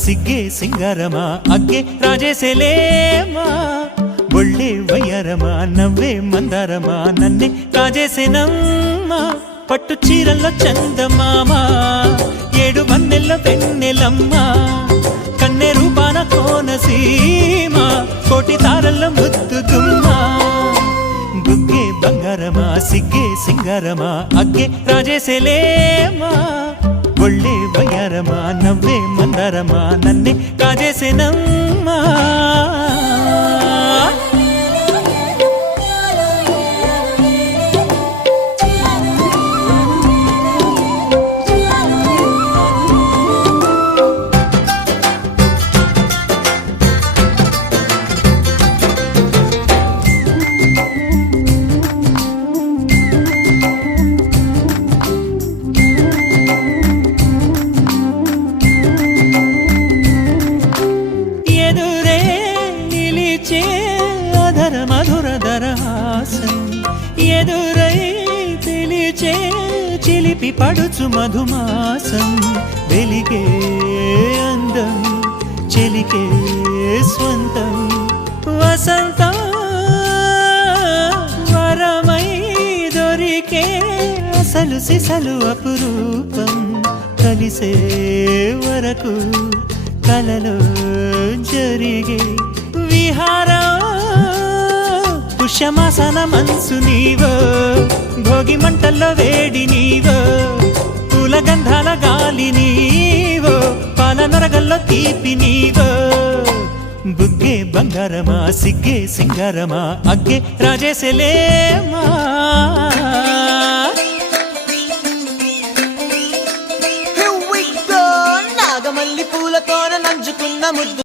సిగ్గే సింగారమా అగ్గే రాజేసేలేమా ఒళ్ళే వయ్యారమా నవ్వే మందారమా నన్నే కాజేసేనమ్మా పట్టు చీరల్లో చందమామా ఏడు వన్నెల్లో వెన్నెలమ్మా కన్నె రూపాన కోనసీమ కోటి తారల్లో ముద్దుగుమ్మా బుగ్గే బంగారమా సిగ్గే సింగారమా అగ్గే రాజేసేలేమా ఒళ్ళే వయ్యారమా నవ్వే మందారమా నన్నే కాజేసేనమ్మా ఎదురై పిలిచే చిలిపి పడుచు మధుమాసం వెలిగే అందం చెలికే స్వంతం వసంతం వరమై దొరికే అసలు సిసలు అపురూపం కలిసే వరకు కలలో జరిగే విహారం పుష్యమాసన మనసు నీవో భోగి మంటల్లో వేడి నీవో పూల గంధాల గాలి నీవో పాల నరగల్లో తీపి నీవో బుగ్గే బంగారమా సిగ్గే సింగారమా అగ్గే రాజేసేలేమా